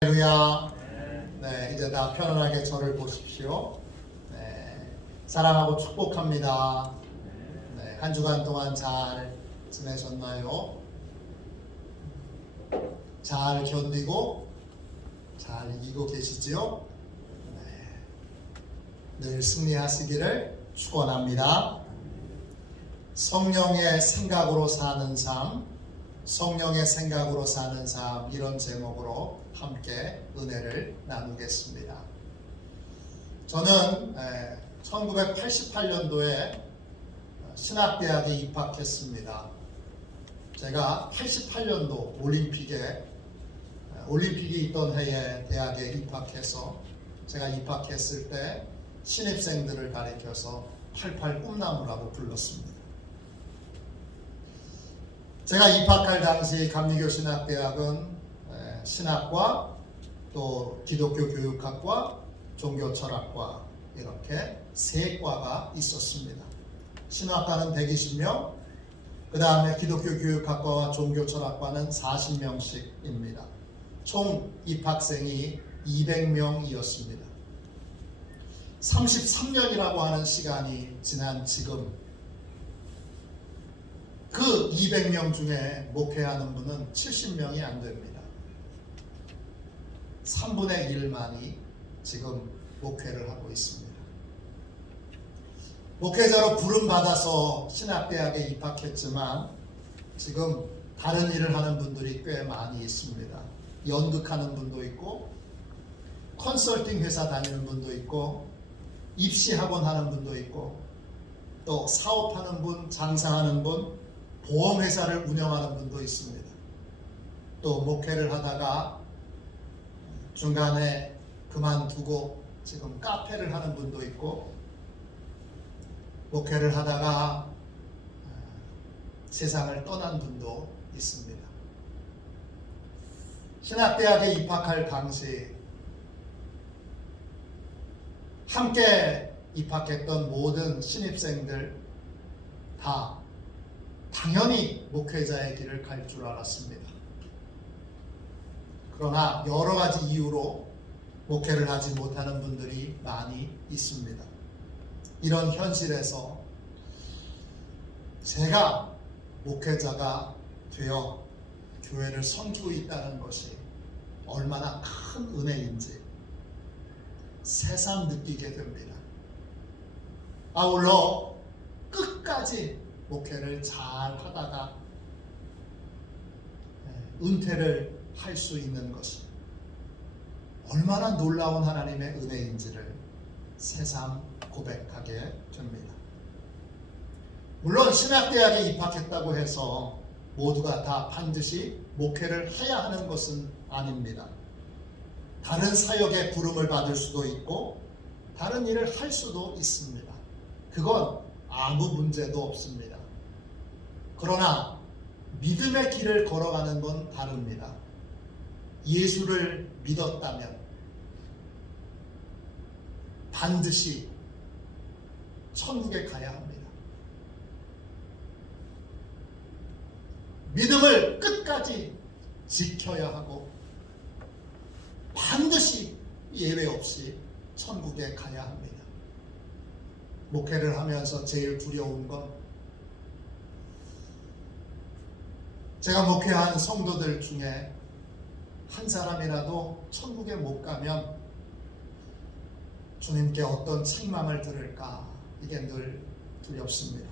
할렐루야. 네, 이제 다 편안하게 저를 보십시오. 네, 사랑하고 축복합니다. 네, 한 주간 동안 잘 지내셨나요? 잘 견디고 잘 이기고 계시지요? 네, 늘 승리하시기를 축원합니다. 성령의 생각으로 사는 삶, 성령의 생각으로 사는 삶, 이런 제목으로 함께 은혜를 나누겠습니다. 저는 1988년도에 신학대학에 입학했습니다. 제가 88년도 올림픽이 있던 해에 대학에 입학해서 제가 입학했을 때 신입생들을 가리켜서 88 꿈나무라고 불렀습니다. 제가 입학할 당시 감리교 신학대학은 신학과 또 기독교 교육학과 종교 철학과 이렇게 세 과가 있었습니다. 신학과는 120명, 그 다음에 기독교 교육학과와 종교 철학과는 40명씩입니다. 총 입학생이 200명이었습니다. 33년이라고 하는 시간이 지난 지금 그 200명 중에 목회하는 분은 70명이 안 됩니다. 3분의 1만이 지금 목회를 하고 있습니다. 목회자로 부름받아서 신학대학에 입학했지만 지금 다른 일을 하는 분들이 꽤 많이 있습니다. 연극하는 분도 있고 컨설팅 회사 다니는 분도 있고 입시학원 하는 분도 있고 또 사업하는 분, 장사하는 분, 보험회사를 운영하는 분도 있습니다. 또 목회를 하다가 중간에 그만두고 지금 카페를 하는 분도 있고 목회를 하다가 세상을 떠난 분도 있습니다. 신학대학에 입학할 당시 함께 입학했던 모든 신입생들 다 당연히 목회자의 길을 갈 줄 알았습니다. 그러나 여러 가지 이유로 목회를 하지 못하는 분들이 많이 있습니다. 이런 현실에서 제가 목회자가 되어 교회를 섬기고 있다는 것이 얼마나 큰 은혜인지 새삼 느끼게 됩니다. 아울러 끝까지 목회를 잘 하다가 은퇴를 할 수 있는 것이 얼마나 놀라운 하나님의 은혜인지를 새삼 고백하게 됩니다. 물론 신학대학에 입학했다고 해서 모두가 다 반드시 목회를 해야 하는 것은 아닙니다. 다른 사역에 부름을 받을 수도 있고 다른 일을 할 수도 있습니다. 그건 아무 문제도 없습니다. 그러나 믿음의 길을 걸어가는 건 다릅니다. 예수를 믿었다면 반드시 천국에 가야 합니다. 믿음을 끝까지 지켜야 하고 반드시 예외 없이 천국에 가야 합니다. 목회를 하면서 제일 두려운 건 제가 목회한 성도들 중에 한 사람이라도 천국에 못 가면 주님께 어떤 책망을 들을까, 이게 늘 두렵습니다.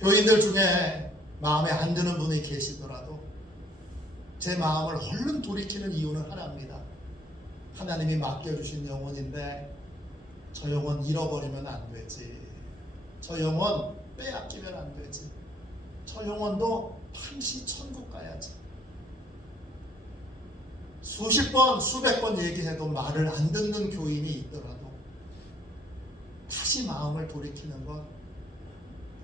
교인들 중에 마음에 안 드는 분이 계시더라도 제 마음을 얼른 돌이키는 이유는 하나입니다. 하나님이 맡겨주신 영혼인데 저 영혼 잃어버리면 안 되지. 저 영혼 빼앗기면 안 되지. 저 영혼도 반드시 천국 가야지. 수십 번, 수백 번 얘기해도 말을 안 듣는 교인이 있더라도 다시 마음을 돌이키는 건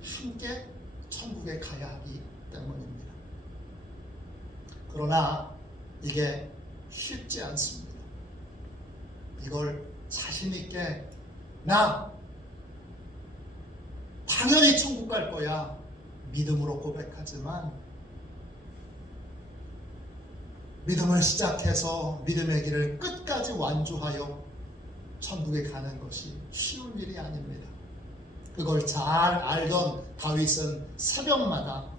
함께 천국에 가야 하기 때문입니다. 그러나 이게 쉽지 않습니다. 이걸 자신 있게 나 당연히 천국 갈 거야 믿음으로 고백하지만 믿음을 시작해서 믿음의 길을 끝까지 완주하여 천국에 가는 것이 쉬운 일이 아닙니다. 그걸 잘 알던 다윗은 새벽마다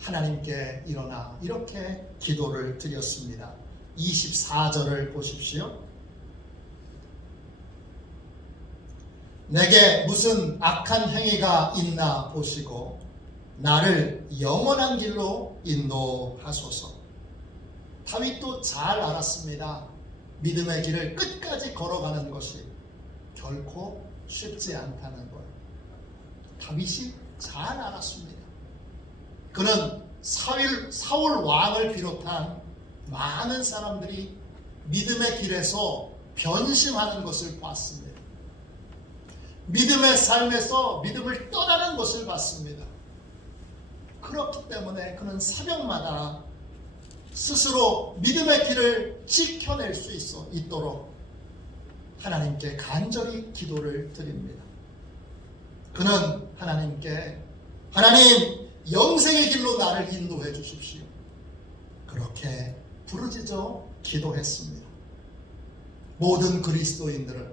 하나님께 일어나 이렇게 기도를 드렸습니다. 24절을 보십시오. 내게 무슨 악한 행위가 있나 보시고 나를 영원한 길로 인도하소서. 다윗도 잘 알았습니다. 믿음의 길을 끝까지 걸어가는 것이 결코 쉽지 않다는 걸 다윗이 잘 알았습니다. 그는 사울 왕을 비롯한 많은 사람들이 믿음의 길에서 변심하는 것을 봤습니다. 믿음의 삶에서 믿음을 떠나는 것을 봤습니다. 그렇기 때문에 그는 새벽마다 스스로 믿음의 길을 지켜낼 수 있도록 하나님께 간절히 기도를 드립니다. 그는 하나님께 하나님 영생의 길로 나를 인도해 주십시오. 그렇게 부르짖어 기도했습니다. 모든 그리스도인들은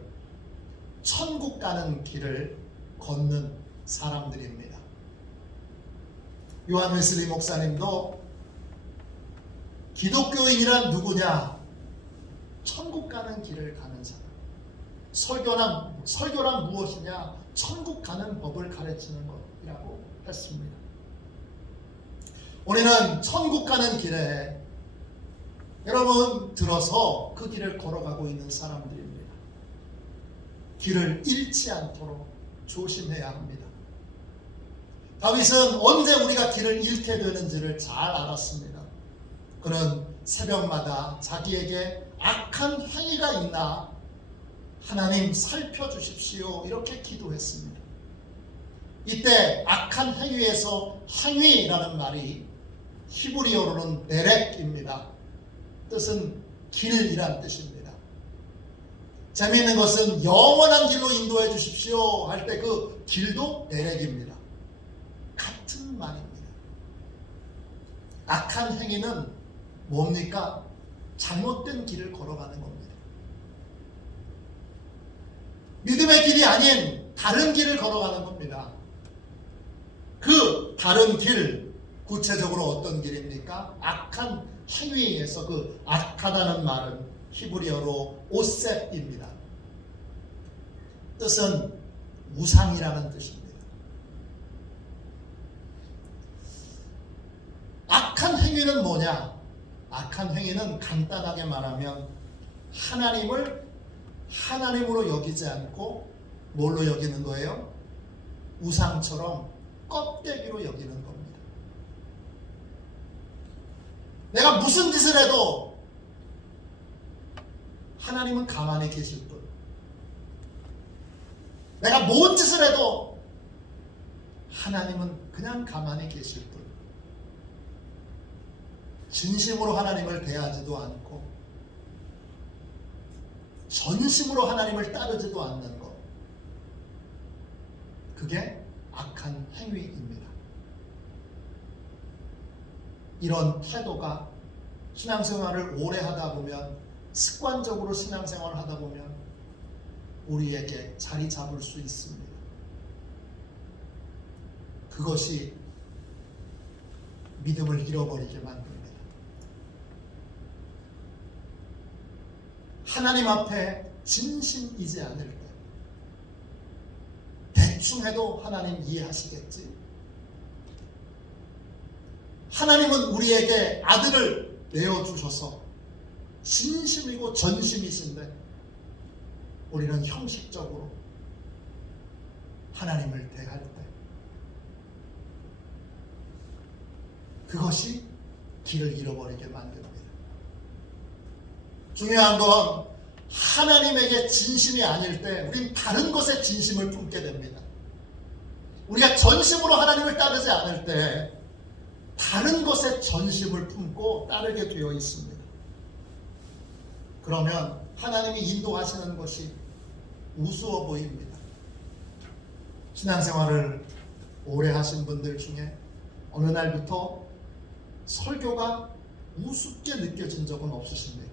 천국 가는 길을 걷는 사람들입니다. 요한 웨슬리 목사님도 기독교인이란 누구냐? 천국 가는 길을 가는 사람. 설교란 무엇이냐? 천국 가는 법을 가르치는 것이라고 했습니다. 우리는 천국 가는 길에 여러분 들어서 그 길을 걸어가고 있는 사람들입니다. 길을 잃지 않도록 조심해야 합니다. 다윗은 언제 우리가 길을 잃게 되는지를 잘 알았습니다. 그는 새벽마다 자기에게 악한 행위가 있나 하나님 살펴주십시오 이렇게 기도했습니다. 이때 악한 행위에서 행위라는 말이 히브리어로는 네렉입니다. 뜻은 길이란 뜻입니다. 재미있는 것은 영원한 길로 인도해 주십시오 할 때 그 길도 네렉입니다. 같은 말입니다. 악한 행위는 뭡니까? 잘못된 길을 걸어가는 겁니다. 믿음의 길이 아닌 다른 길을 걸어가는 겁니다. 그 다른 길, 구체적으로 어떤 길입니까? 악한 행위에서 그 악하다는 말은 히브리어로 오셉입니다. 뜻은 우상이라는 뜻입니다. 악한 행위는 뭐냐? 악한 행위는 간단하게 말하면 하나님을 하나님으로 여기지 않고 뭘로 여기는 거예요? 우상처럼 껍데기로 여기는 겁니다. 내가 무슨 짓을 해도 하나님은 가만히 계실 뿐. 내가 뭔 짓을 해도 하나님은 그냥 가만히 계실 뿐. 진심으로 하나님을 대하지도 않고 전심으로 하나님을 따르지도 않는 것. 그게 악한 행위입니다. 이런 태도가 신앙생활을 오래 하다 보면 습관적으로 신앙생활을 하다 보면 우리에게 자리 잡을 수 있습니다. 그것이 믿음을 잃어버리게 만듭니다. 하나님 앞에 진심이지 않을 때 대충 해도 하나님 이해하시겠지. 하나님은 우리에게 아들을 내어주셔서 진심이고 전심이신데 우리는 형식적으로 하나님을 대할 때 그것이 길을 잃어버리게 만듭니다. 중요한 건 하나님에게 진심이 아닐 때 우린 다른 것에 진심을 품게 됩니다. 우리가 전심으로 하나님을 따르지 않을 때 다른 것에 전심을 품고 따르게 되어 있습니다. 그러면 하나님이 인도하시는 것이 우스워 보입니다. 신앙생활을 오래 하신 분들 중에 어느 날부터 설교가 우습게 느껴진 적은 없으십니까?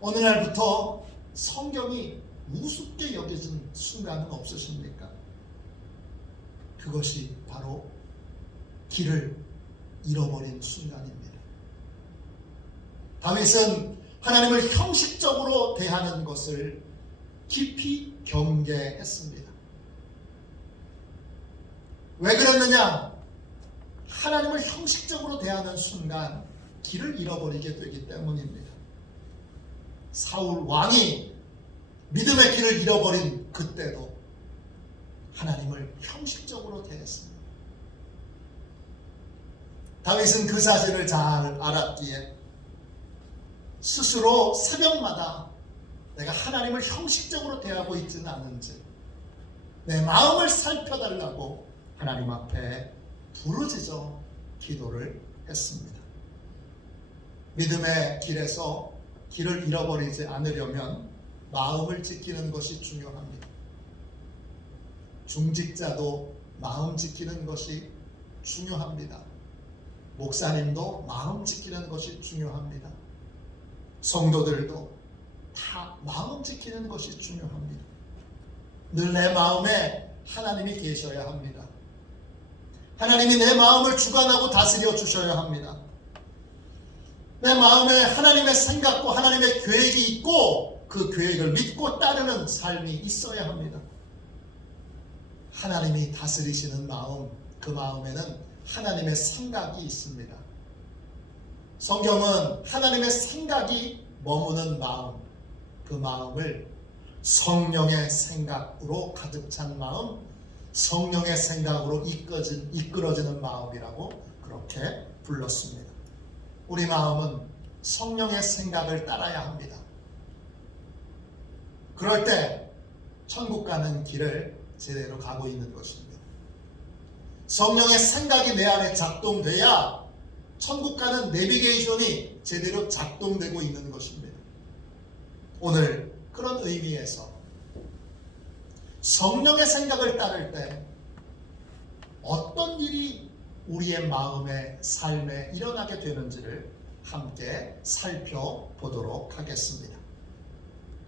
어느 날부터 성경이 우습게 여겨진 순간은 없으십니까? 그것이 바로 길을 잃어버린 순간입니다. 다윗은 하나님을 형식적으로 대하는 것을 깊이 경계했습니다. 왜 그랬느냐? 하나님을 형식적으로 대하는 순간 길을 잃어버리게 되기 때문입니다. 사울 왕이 믿음의 길을 잃어버린 그때도 하나님을 형식적으로 대했습니다. 다윗은 그 사실을 잘 알았기에 스스로 새벽마다 내가 하나님을 형식적으로 대하고 있지는 않은지 내 마음을 살펴달라고 하나님 앞에 부르짖어 기도를 했습니다. 믿음의 길에서 길을 잃어버리지 않으려면 마음을 지키는 것이 중요합니다. 중직자도 마음 지키는 것이 중요합니다. 목사님도 마음 지키는 것이 중요합니다. 성도들도 다 마음 지키는 것이 중요합니다. 늘 내 마음에 하나님이 계셔야 합니다. 하나님이 내 마음을 주관하고 다스려 주셔야 합니다. 내 마음에 하나님의 생각과 하나님의 계획이 있고 그 계획을 믿고 따르는 삶이 있어야 합니다. 하나님이 다스리시는 마음, 그 마음에는 하나님의 생각이 있습니다. 성경은 하나님의 생각이 머무는 마음, 그 마음을 성령의 생각으로 가득 찬 마음, 성령의 생각으로 이끌어지는 마음이라고 그렇게 불렀습니다. 우리 마음은 성령의 생각을 따라야 합니다. 그럴 때 천국 가는 길을 제대로 가고 있는 것입니다. 성령의 생각이 내 안에 작동돼야 천국 가는 내비게이션이 제대로 작동되고 있는 것입니다. 오늘 그런 의미에서 성령의 생각을 따를 때 어떤 일이 우리의 마음의 삶에 일어나게 되는지를 함께 살펴보도록 하겠습니다.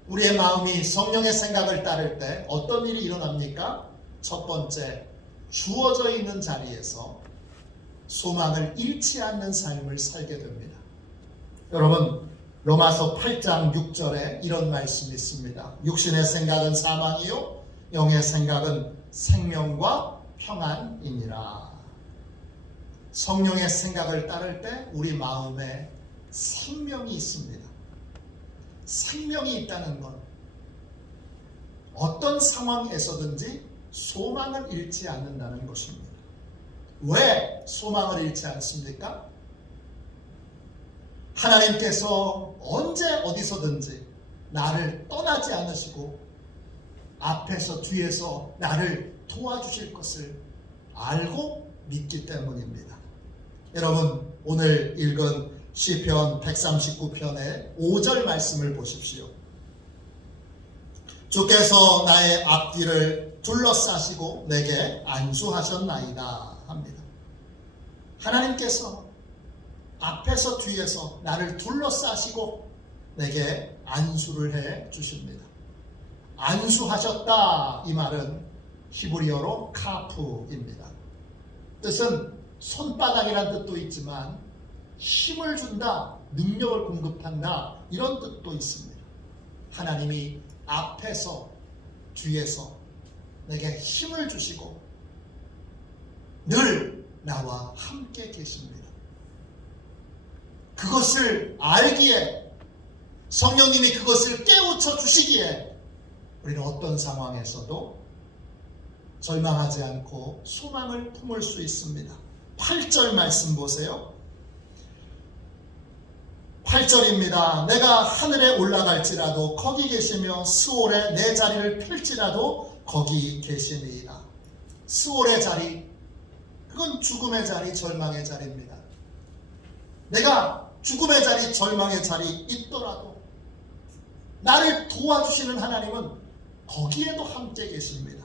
우리의 마음이 성령의 생각을 따를 때 어떤 일이 일어납니까? 첫 번째, 주어져 있는 자리에서 소망을 잃지 않는 삶을 살게 됩니다. 여러분, 로마서 8장 6절에 이런 말씀이 있습니다. 육신의 생각은 사망이요 영의 생각은 생명과 평안이니라. 성령의 생각을 따를 때 우리 마음에 생명이 있습니다. 생명이 있다는 건 어떤 상황에서든지 소망을 잃지 않는다는 것입니다. 왜 소망을 잃지 않습니까? 하나님께서 언제 어디서든지 나를 떠나지 않으시고 앞에서 뒤에서 나를 도와주실 것을 알고 믿기 때문입니다. 여러분, 오늘 읽은 시편 139편의 5절 말씀을 보십시오. 주께서 나의 앞뒤를 둘러싸시고 내게 안수하셨나이다 합니다. 하나님께서 앞에서 뒤에서 나를 둘러싸시고 내게 안수를 해 주십니다. 안수하셨다, 이 말은 히브리어로 카프입니다. 뜻은 손바닥이란 뜻도 있지만 힘을 준다, 능력을 공급한다, 이런 뜻도 있습니다. 하나님이 앞에서 뒤에서 내게 힘을 주시고 늘 나와 함께 계십니다. 그것을 알기에, 성령님이 그것을 깨우쳐 주시기에 우리는 어떤 상황에서도 절망하지 않고 소망을 품을 수 있습니다. 8절 말씀 보세요. 8절입니다. 내가 하늘에 올라갈지라도 거기 계시며 스올에 내 자리를 펼지라도 거기 계시니이다. 스올의 자리, 그건 죽음의 자리, 절망의 자리입니다. 내가 죽음의 자리, 절망의 자리 있더라도 나를 도와주시는 하나님은 거기에도 함께 계십니다.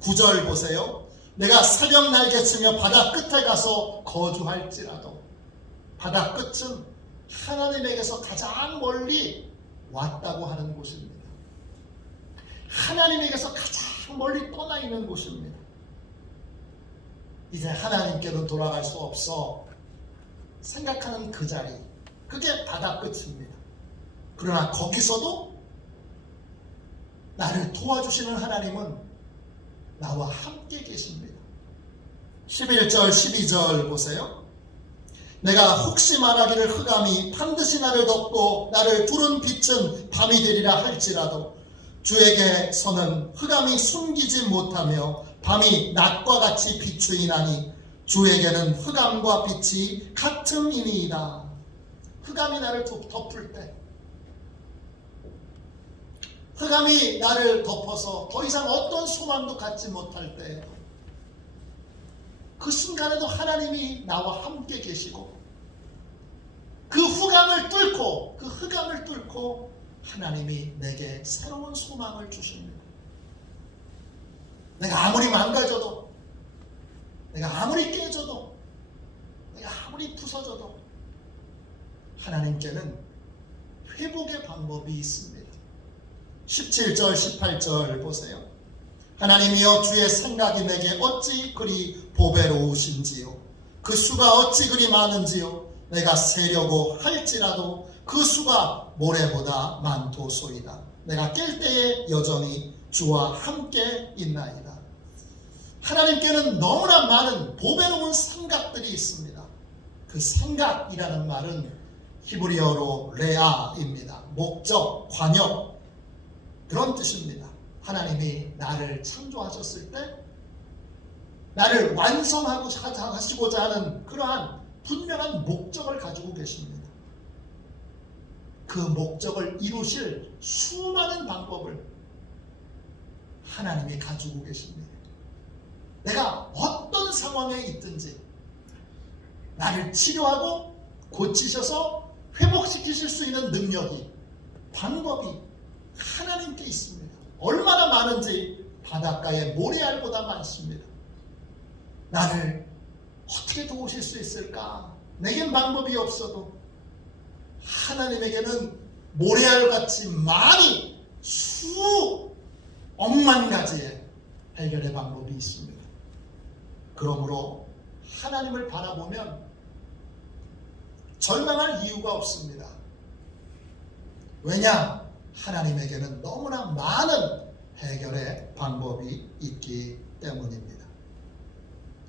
9절 보세요. 내가 새벽 날개치며 바다 끝에 가서 거주할지라도, 바다 끝은 하나님에게서 가장 멀리 왔다고 하는 곳입니다. 하나님에게서 가장 멀리 떠나 있는 곳입니다. 이제 하나님께로 돌아갈 수 없어 생각하는 그 자리, 그게 바다 끝입니다. 그러나 거기서도 나를 도와주시는 하나님은 나와 함께 계십니다. 11절 12절 보세요. 내가 혹시 말하기를 흑암이 반드시 나를 덮고 나를 두른 빛은 밤이 되리라 할지라도 주에게서는 흑암이 숨기지 못하며 밤이 낮과 같이 비추이나니 주에게는 흑암과 빛이 같음이니이다. 흑암이 나를 덮을 때, 흑암이 나를 덮어서 더 이상 어떤 소망도 갖지 못할 때, 그 순간에도 하나님이 나와 함께 계시고 그 흑암을 뚫고 하나님이 내게 새로운 소망을 주십니다. 내가 아무리 망가져도, 내가 아무리 깨져도, 내가 아무리 부서져도 하나님께는 회복의 방법이 있습니다. 17절 18절 보세요. 하나님이여 주의 생각이 내게 어찌 그리 보배로우신지요. 그 수가 어찌 그리 많은지요. 내가 세려고 할지라도 그 수가 모래보다 많도소이다. 내가 깰 때에 여전히 주와 함께 있나이다. 하나님께는 너무나 많은 보배로운 생각들이 있습니다. 그 생각이라는 말은 히브리어로 레아입니다. 목적, 관역, 그런 뜻입니다. 하나님이 나를 창조하셨을 때 나를 완성하시고자 하는 그러한 분명한 목적을 가지고 계십니다. 그 목적을 이루실 수많은 방법을 하나님이 가지고 계십니다. 내가 어떤 상황에 있든지 나를 치료하고 고치셔서 회복시키실 수 있는 능력이, 방법이 하나님께 있습니다. 얼마나 많은지 바닷가의 모래알보다 많습니다. 나를 어떻게 도우실 수 있을까? 내겐 방법이 없어도 하나님에게는 모래알같이 많이 수억만 가지의 해결의 방법이 있습니다. 그러므로 하나님을 바라보면 절망할 이유가 없습니다. 왜냐? 하나님에게는 너무나 많은 해결의 방법이 있기 때문입니다.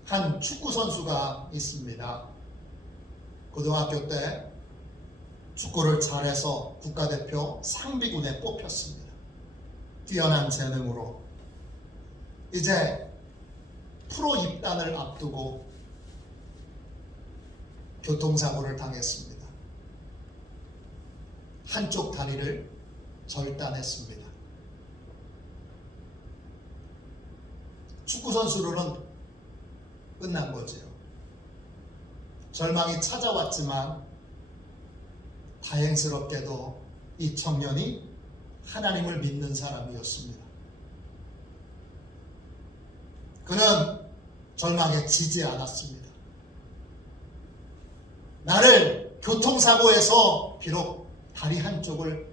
한 축구 선수가 있습니다. 고등학교 때 축구를 잘해서 국가대표 상비군에 뽑혔습니다. 뛰어난 재능으로. 이제 프로 입단을 앞두고 교통사고를 당했습니다. 한쪽 다리를 절단했습니다. 축구선수로는 끝난 거지요. 절망이 찾아왔지만 다행스럽게도 이 청년이 하나님을 믿는 사람이었습니다. 그는 절망에 지지 않았습니다. 나를 교통사고에서 비록 다리 한쪽을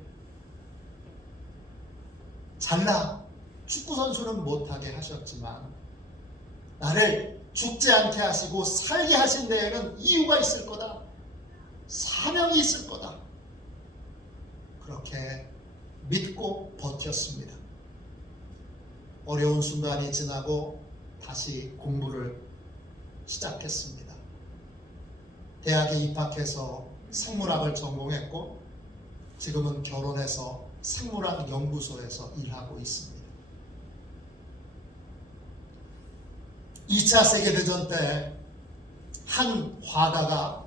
잘라 축구선수는 못하게 하셨지만 나를 죽지 않게 하시고 살게 하신 데에는 이유가 있을 거다. 사명이 있을 거다. 그렇게 믿고 버텼습니다. 어려운 순간이 지나고 다시 공부를 시작했습니다. 대학에 입학해서 생물학을 전공했고 지금은 결혼해서 생물학 연구소에서 일하고 있습니다. 2차 세계대전 때 한 화가가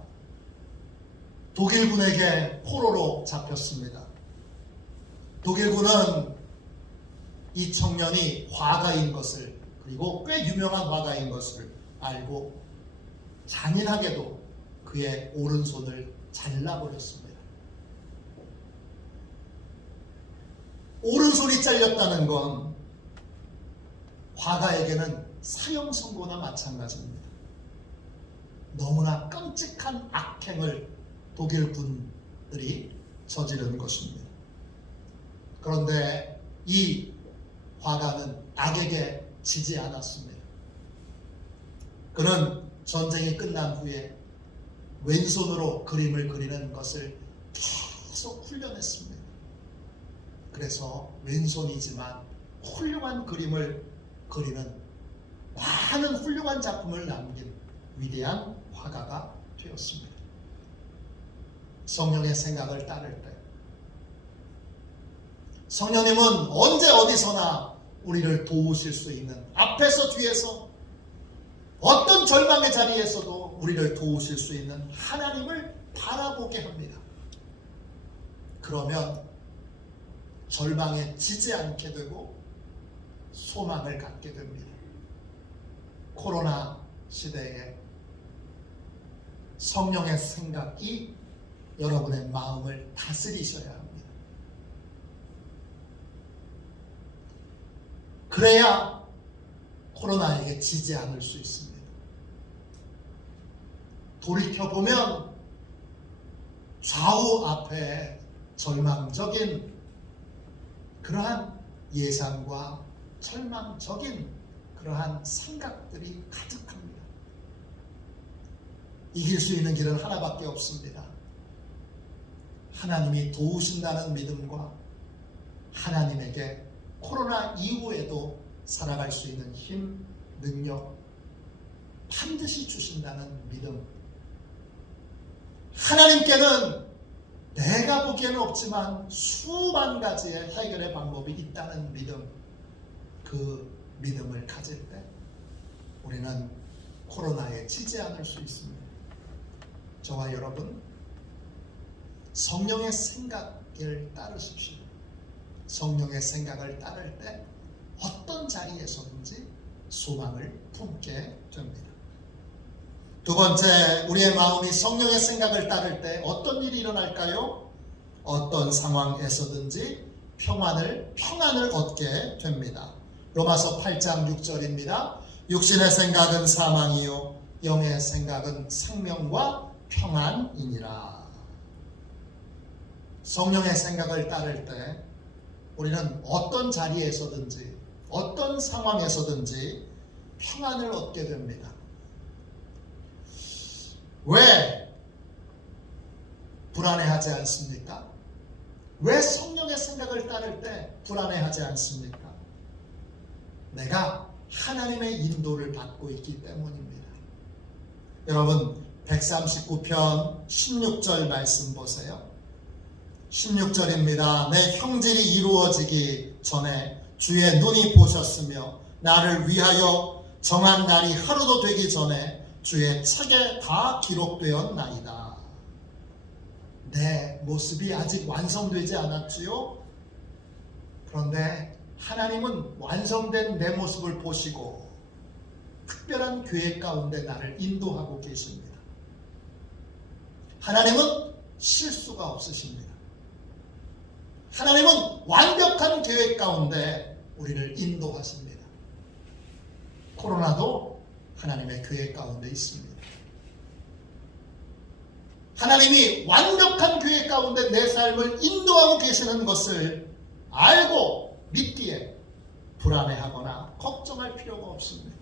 독일군에게 포로로 잡혔습니다. 독일군은 이 청년이 화가인 것을, 그리고 꽤 유명한 화가인 것을 알고 잔인하게도 그의 오른손을 잘라버렸습니다. 오른손이 잘렸다는 건 화가에게는 사형 선고나 마찬가지입니다. 너무나 끔찍한 악행을 독일 군들이 저지른 것입니다. 그런데 이 화가는 악에게 지지 않았습니다. 그는 전쟁이 끝난 후에 왼손으로 그림을 그리는 것을 계속 훈련했습니다. 그래서 왼손이지만 훌륭한 그림을 그리는 많은 훌륭한 작품을 남긴 위대한 화가가 되었습니다. 성령의 생각을 따를 때 성령님은 언제 어디서나 우리를 도우실 수 있는, 앞에서 뒤에서 어떤 절망의 자리에서도 우리를 도우실 수 있는 하나님을 바라보게 합니다. 그러면 절망에 지지 않게 되고 소망을 갖게 됩니다. 코로나 시대에 성령의 생각이 여러분의 마음을 다스리셔야 합니다. 그래야 코로나에게 지지 않을 수 있습니다. 돌이켜보면 좌우 앞에 절망적인 그러한 예상과 절망적인 그러한 생각들이 가득합니다. 이길 수 있는 길은 하나밖에 없습니다. 하나님이 도우신다는 믿음과 하나님에게 코로나 이후에도 살아갈 수 있는 힘, 능력 반드시 주신다는 믿음. 하나님께는 내가 보기에는 없지만 수만 가지의 해결의 방법이 있다는 믿음. 그 믿음을 가질 때 우리는 코로나에 지지 않을 수 있습니다. 저와 여러분, 성령의 생각을 따르십시오. 성령의 생각을 따를 때 어떤 자리에서든지 소망을 품게 됩니다. 두 번째, 우리의 마음이 성령의 생각을 따를 때 어떤 일이 일어날까요? 어떤 상황에서든지 평안을 얻게 됩니다. 로마서 8장 6절입니다. 육신의 생각은 사망이요 영의 생각은 생명과 평안이니라. 성령의 생각을 따를 때 우리는 어떤 자리에서든지 어떤 상황에서든지 평안을 얻게 됩니다. 왜 불안해하지 않습니까? 왜 성령의 생각을 따를 때 불안해하지 않습니까? 내가 하나님의 인도를 받고 있기 때문입니다. 여러분 139편 16절 말씀 보세요. 16절입니다. 내 형질이 이루어지기 전에 주의 눈이 보셨으며 나를 위하여 정한 날이 하루도 되기 전에 주의 책에 다 기록되었나이다. 내 모습이 아직 완성되지 않았지요? 그런데 하나님은 완성된 내 모습을 보시고 특별한 계획 가운데 나를 인도하고 계십니다. 하나님은 실수가 없으십니다. 하나님은 완벽한 계획 가운데 우리를 인도하십니다. 코로나도 하나님의 계획 가운데 있습니다. 하나님이 완벽한 계획 가운데 내 삶을 인도하고 계시는 것을 알고 믿기에 불안해하거나 걱정할 필요가 없습니다.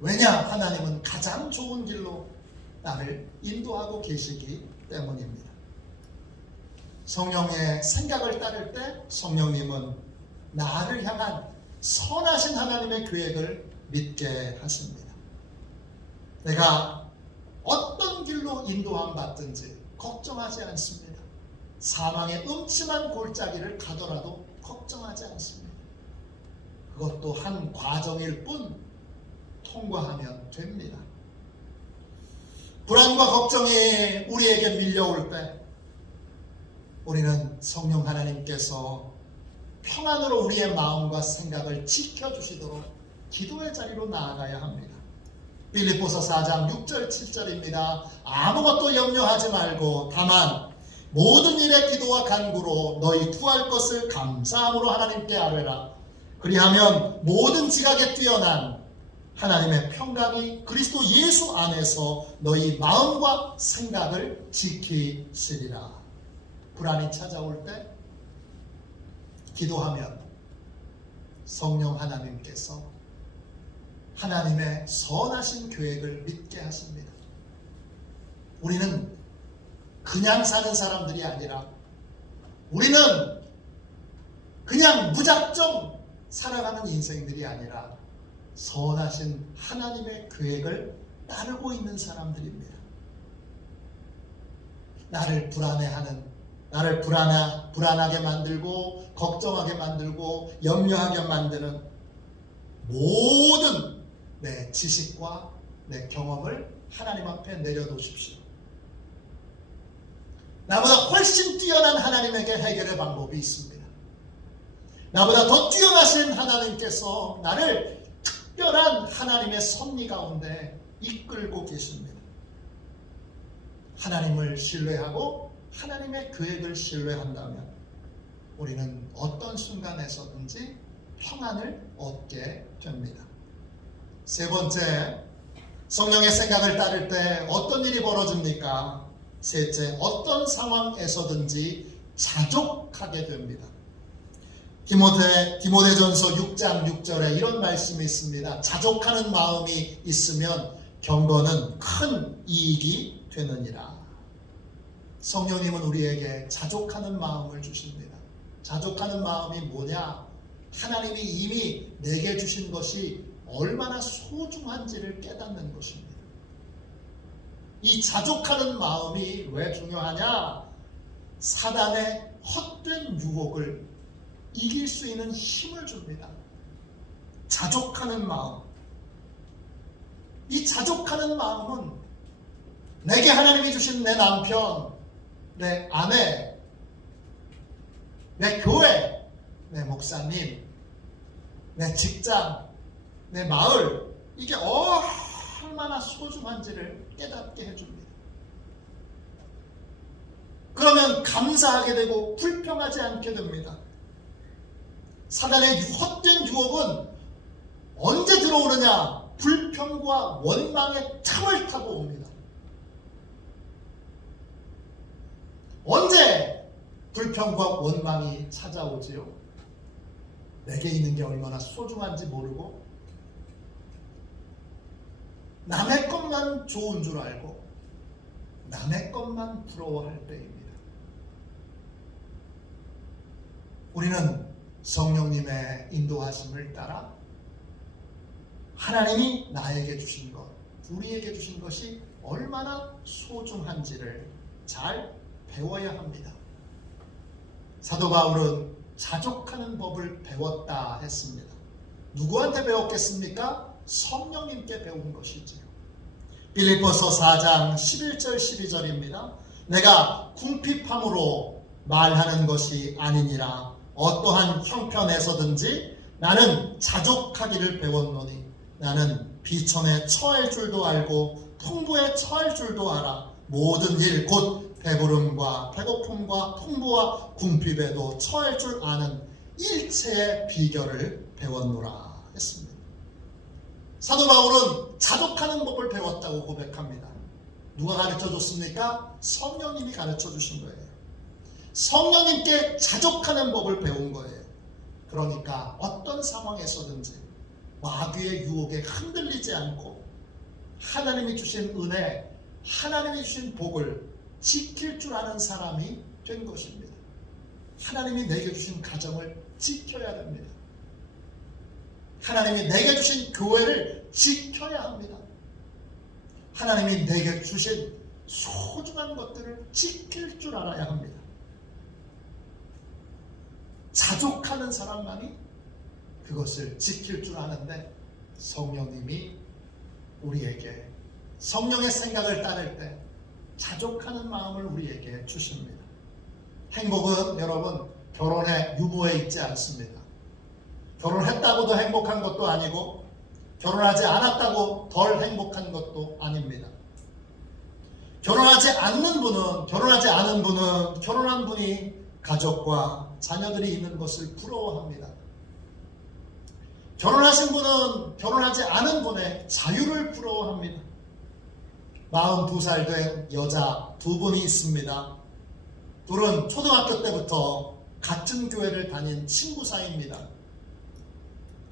왜냐? 하나님은 가장 좋은 길로 나를 인도하고 계시기 때문입니다. 성령의 생각을 따를 때 성령님은 나를 향한 선하신 하나님의 계획을 믿게 하십니다. 내가 어떤 길로 인도함 받든지 걱정하지 않습니다. 사망의 음침한 골짜기를 가더라도 걱정하지 않습니다. 그것도 한 과정일 뿐 통과하면 됩니다. 불안과 걱정이 우리에게 밀려올 때 우리는 성령 하나님께서 평안으로 우리의 마음과 생각을 지켜주시도록 기도의 자리로 나아가야 합니다. 빌립보서 4장 6절 7절입니다. 아무것도 염려하지 말고 다만 모든 일에 기도와 간구로 너희 구할 것을 감사함으로 하나님께 아뢰라. 그리하면 모든 지각에 뛰어난 하나님의 평강이 그리스도 예수 안에서 너희 마음과 생각을 지키시리라. 불안이 찾아올 때 기도하면 성령 하나님께서 하나님의 선하신 계획을 믿게 하십니다. 우리는 그냥 사는 사람들이 아니라 우리는 그냥 무작정 살아가는 인생들이 아니라 선하신 하나님의 계획을 따르고 있는 사람들입니다. 나를 불안해하는, 나를 불안하게 만들고 걱정하게 만들고 염려하게 만드는 모든 내 지식과 내 경험을 하나님 앞에 내려놓으십시오. 나보다 훨씬 뛰어난 하나님에게 해결의 방법이 있습니다. 나보다 더 뛰어나신 하나님께서 나를 특별한 하나님의 섭리 가운데 이끌고 계십니다. 하나님을 신뢰하고 하나님의 계획을 신뢰한다면 우리는 어떤 순간에서든지 평안을 얻게 됩니다. 세 번째, 성령의 생각을 따를 때 어떤 일이 벌어집니까? 셋째, 어떤 상황에서든지 자족하게 됩니다. 디모데전서 6장 6절에 이런 말씀이 있습니다. 자족하는 마음이 있으면 경건은 큰 이익이 되느니라. 성령님은 우리에게 자족하는 마음을 주십니다. 자족하는 마음이 뭐냐? 하나님이 이미 내게 주신 것이 얼마나 소중한지를 깨닫는 것입니다. 이 자족하는 마음이 왜 중요하냐? 사단의 헛된 유혹을 이길 수 있는 힘을 줍니다. 자족하는 마음. 이 자족하는 마음은 내게 하나님이 주신 내 남편, 내 아내, 내 교회, 내 목사님, 내 직장, 내 마을, 이게 얼마나 소중한지를 깨닫게 해줍니다. 그러면 감사하게 되고 불평하지 않게 됩니다. 사단의 헛된 유혹은 언제 들어오느냐? 불평과 원망의 탑을 타고 옵니다. 언제 불평과 원망이 찾아오지요? 내게 있는 게 얼마나 소중한지 모르고 남의 것만 좋은 줄 알고 남의 것만 부러워할 때입니다. 우리는 성령님의 인도하심을 따라 하나님이 나에게 주신 것, 우리에게 주신 것이 얼마나 소중한지를 잘 배워야 합니다. 사도 바울은 자족하는 법을 배웠다 했습니다. 누구한테 배웠겠습니까? 성령님께 배운 것이지요. 빌립보서 4장 11절 12절입니다. 내가 궁핍함으로 말하는 것이 아니니라. 어떠한 형편에서든지 나는 자족하기를 배웠노니 나는 비천에 처할 줄도 알고 풍부에 처할 줄도 알아. 모든 일 곧 배부름과 배고픔과 풍부와 궁핍에도 처할 줄 아는 일체의 비결을 배웠노라 했습니다. 사도 바울은 자족하는 법을 배웠다고 고백합니다. 누가 가르쳐 줬습니까? 성령님이 가르쳐 주신 거예요. 성령님께 자족하는 법을 배운 거예요. 그러니까 어떤 상황에서든지 마귀의 유혹에 흔들리지 않고 하나님이 주신 은혜, 하나님이 주신 복을 지킬 줄 아는 사람이 된 것입니다. 하나님이 내게 주신 가정을 지켜야 됩니다. 하나님이 내게 주신 교회를 지켜야 합니다. 하나님이 내게 주신 소중한 것들을 지킬 줄 알아야 합니다. 자족하는 사람만이 그것을 지킬 줄 아는데 성령님이 우리에게 성령의 생각을 따를 때 자족하는 마음을 우리에게 주십니다. 행복은 여러분 결혼의 유무에 있지 않습니다. 결혼했다고도 행복한 것도 아니고 결혼하지 않았다고 덜 행복한 것도 아닙니다. 결혼하지 않는 분은 결혼한 분이 가족과 자녀들이 있는 것을 부러워합니다. 결혼하신 분은 결혼하지 않은 분의 자유를 부러워합니다. 42살 된 여자 두 분이 있습니다. 둘은 초등학교 때부터 같은 교회를 다닌 친구 사이입니다.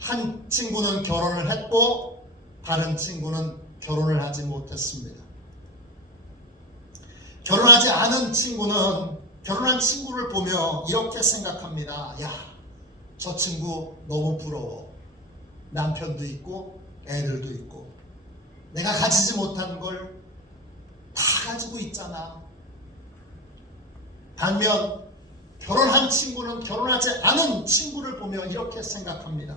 한 친구는 결혼을 했고 다른 친구는 결혼을 하지 못했습니다. 결혼하지 않은 친구는 결혼한 친구를 보며 이렇게 생각합니다. 야, 저 친구 너무 부러워. 남편도 있고 애들도 있고 내가 가지지 못한 걸 다 가지고 있잖아. 반면 결혼한 친구는 결혼하지 않은 친구를 보며 이렇게 생각합니다.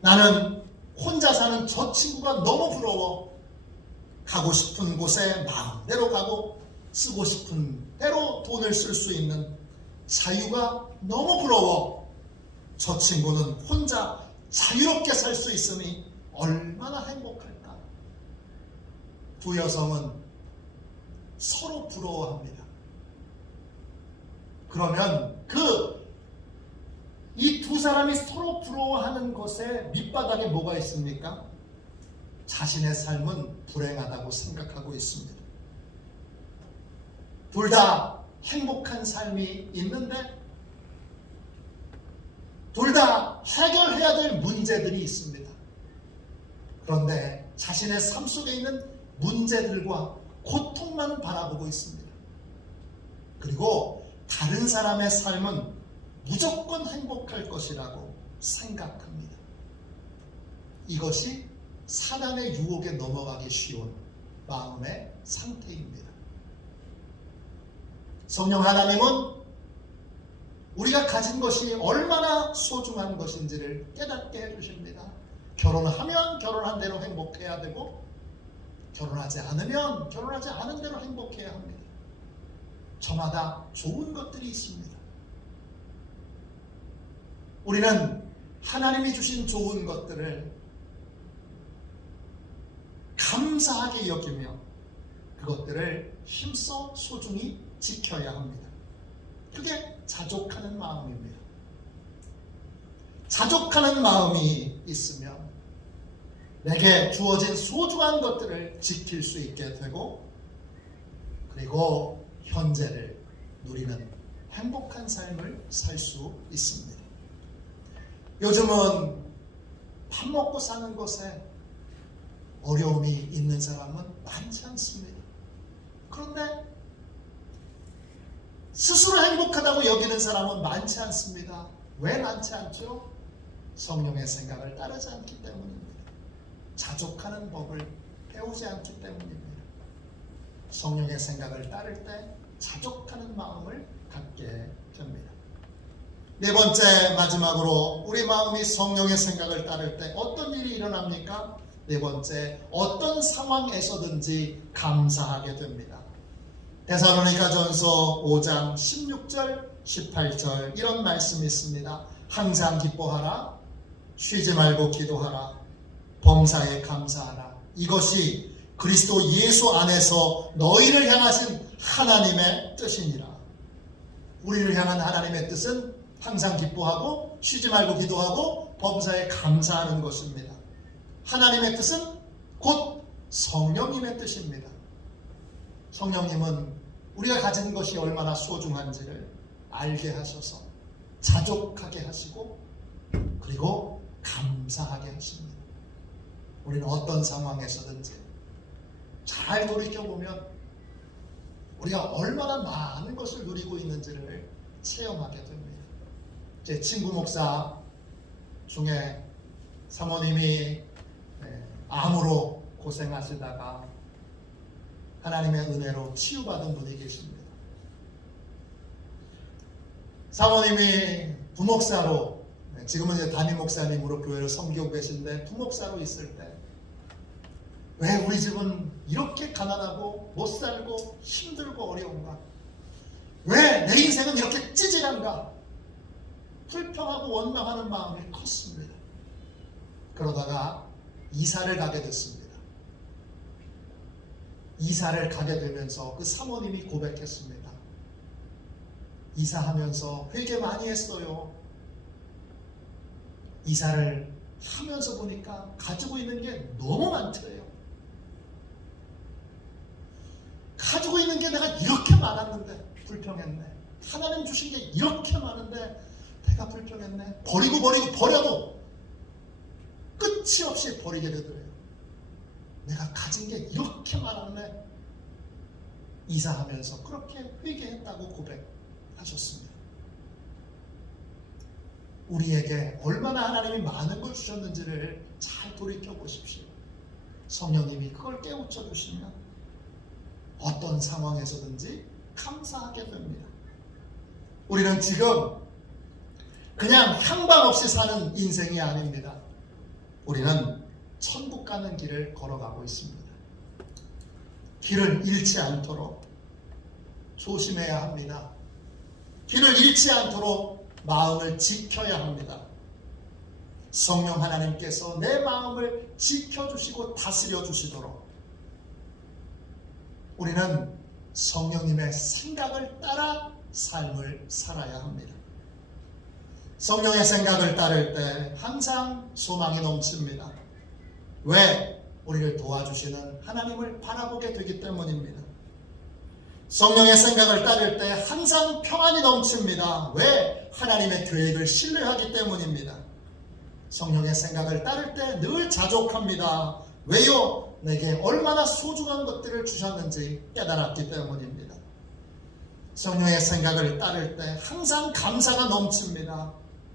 나는 혼자 사는 저 친구가 너무 부러워. 가고 싶은 곳에 마음대로 가고 쓰고 싶은 대로 돈을 쓸 수 있는 자유가 너무 부러워. 저 친구는 혼자 자유롭게 살 수 있으니 얼마나 행복할까. 두 여성은 서로 부러워합니다. 그러면 이 두 사람이 서로 부러워하는 것에 밑바닥에 뭐가 있습니까? 자신의 삶은 불행하다고 생각하고 있습니다. 둘 다 행복한 삶이 있는데 둘 다 해결해야 될 문제들이 있습니다. 그런데 자신의 삶 속에 있는 문제들과 고통만 바라보고 있습니다. 그리고 다른 사람의 삶은 무조건 행복할 것이라고 생각합니다. 이것이 사단의 유혹에 넘어가기 쉬운 마음의 상태입니다. 성령 하나님은 우리가 가진 것이 얼마나 소중한 것인지를 깨닫게 해주십니다. 결혼하면 결혼한 대로 행복해야 되고 결혼하지 않으면 결혼하지 않은 대로 행복해야 합니다. 저마다 좋은 것들이 있습니다. 우리는 하나님이 주신 좋은 것들을 감사하게 여기며 그것들을 힘써 소중히 지켜야 합니다. 그게 자족하는 마음입니다. 자족하는 마음이 있으면 내게 주어진 소중한 것들을 지킬 수 있게 되고 그리고 현재를 누리는 행복한 삶을 살 수 있습니다. 요즘은 밥 먹고 사는 것에 어려움이 있는 사람은 많지 않습니다. 그런데 스스로 행복하다고 여기는 사람은 많지 않습니다. 왜 많지 않죠? 성령의 생각을 따르지 않기 때문입니다. 자족하는 법을 배우지 않기 때문입니다. 성령의 생각을 따를 때 자족하는 마음을 갖게 됩니다. 네 번째 마지막으로 우리 마음이 성령의 생각을 따를 때 어떤 일이 일어납니까? 네 번째, 어떤 상황에서든지 감사하게 됩니다. 데살로니가전서 5장 16절 18절 이런 말씀이 있습니다. 항상 기뻐하라, 쉬지 말고 기도하라, 범사에 감사하라. 이것이 그리스도 예수 안에서 너희를 향하신 하나님의 뜻이니라. 우리를 향한 하나님의 뜻은 항상 기뻐하고 쉬지 말고 기도하고 범사에 감사하는 것입니다. 하나님의 뜻은 곧 성령님의 뜻입니다. 성령님은 우리가 가진 것이 얼마나 소중한지를 알게 하셔서 자족하게 하시고 그리고 감사하게 하십니다. 우리는 어떤 상황에서든지 잘 돌이켜보면 우리가 얼마나 많은 것을 누리고 있는지를 체험하게 됩니다. 제 친구 목사 중에 사모님이 암으로 고생하시다가 하나님의 은혜로 치유받은 분이 계십니다. 사모님이 부목사로 지금은 이제 담임 목사님으로 교회를 섬기고 계신데 부목사로 있을 때 왜 우리 집은 이렇게 가난하고 못 살고 힘들고 어려운가? 왜 내 인생은 이렇게 찌질한가? 불평하고 원망하는 마음이 컸습니다. 그러다가 이사를 가게 됐습니다. 이사를 가게 되면서 그 사모님이 고백했습니다. 이사하면서 회개 많이 했어요. 이사를 하면서 보니까 가지고 있는 게 너무 많더래요. 가지고 있는 게 내가 이렇게 많았는데 불평했네. 하나님 주신 게 이렇게 많은데 내가 불평했네. 버려도 끝이 없이 버리게 되더래요. 내가 가진 게 이렇게 많았네. 이사하면서 그렇게 회개했다고 고백하셨습니다. 우리에게 얼마나 하나님이 많은 걸 주셨는지를 잘 돌이켜 보십시오. 성령님이 그걸 깨우쳐 주시면 어떤 상황에서든지 감사하게 됩니다. 우리는 지금 그냥 향방 없이 사는 인생이 아닙니다. 우리는 천국 가는 길을 걸어가고 있습니다. 길을 잃지 않도록 조심해야 합니다. 길을 잃지 않도록 마음을 지켜야 합니다. 성령 하나님께서 내 마음을 지켜주시고 다스려 주시도록 우리는 성령님의 생각을 따라 삶을 살아야 합니다. 성령의 생각을 따를 때 항상 소망이 넘칩니다. 왜? 우리를 도와주시는 하나님을 바라보게 되기 때문입니다. 성령의 생각을 따를 때 항상 평안이 넘칩니다. 왜? 하나님의 계획을 신뢰하기 때문입니다. 성령의 생각을 따를 때 늘 자족합니다. 왜요? 내게 얼마나 소중한 것들을 주셨는지 깨달았기 때문입니다. 성령의 생각을 따를 때 항상 감사가 넘칩니다.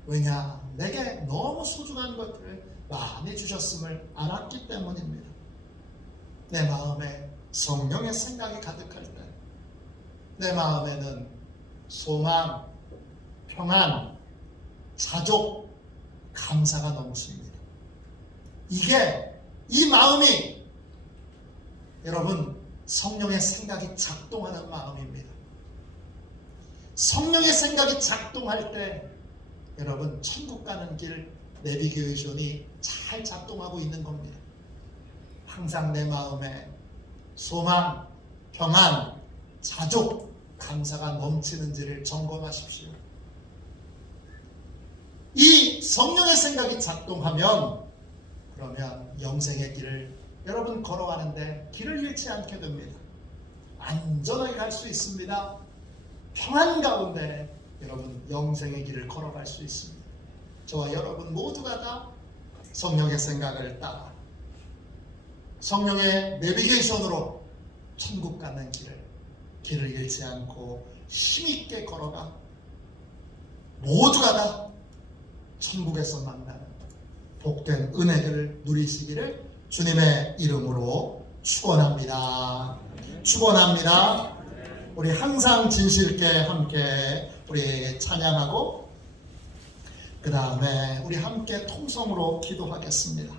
왜냐? 내게 너무 소중한 것들을 많이 주셨음을 알았기 때문입니다. 내 마음에 성령의 생각이 가득할 때 내 마음에는 소망, 평안, 자족, 감사가 넘칩니다. 이 마음이 여러분 성령의 생각이 작동하는 마음입니다. 성령의 생각이 작동할 때 여러분 천국 가는 길 내비게이션이 잘 작동하고 있는 겁니다. 항상 내 마음에 소망, 평안, 자족, 감사가 넘치는지를 점검하십시오. 이 성령의 생각이 작동하면 그러면 영생의 길을 여러분 걸어가는데 길을 잃지 않게 됩니다. 안전하게 갈 수 있습니다. 평안 가운데 여러분 영생의 길을 걸어갈 수 있습니다. 저와 여러분 모두가 다 성령의 생각을 따라 성령의 내비게이션으로 천국 가는 길을 잃지 않고 힘있게 걸어가 모두가 다 천국에서 만나는 복된 은혜를 누리시기를 주님의 이름으로 축원합니다. 축원합니다. 우리 항상 진실 있게 함께 우리 찬양하고 그 다음에 우리 함께 통성으로 기도하겠습니다.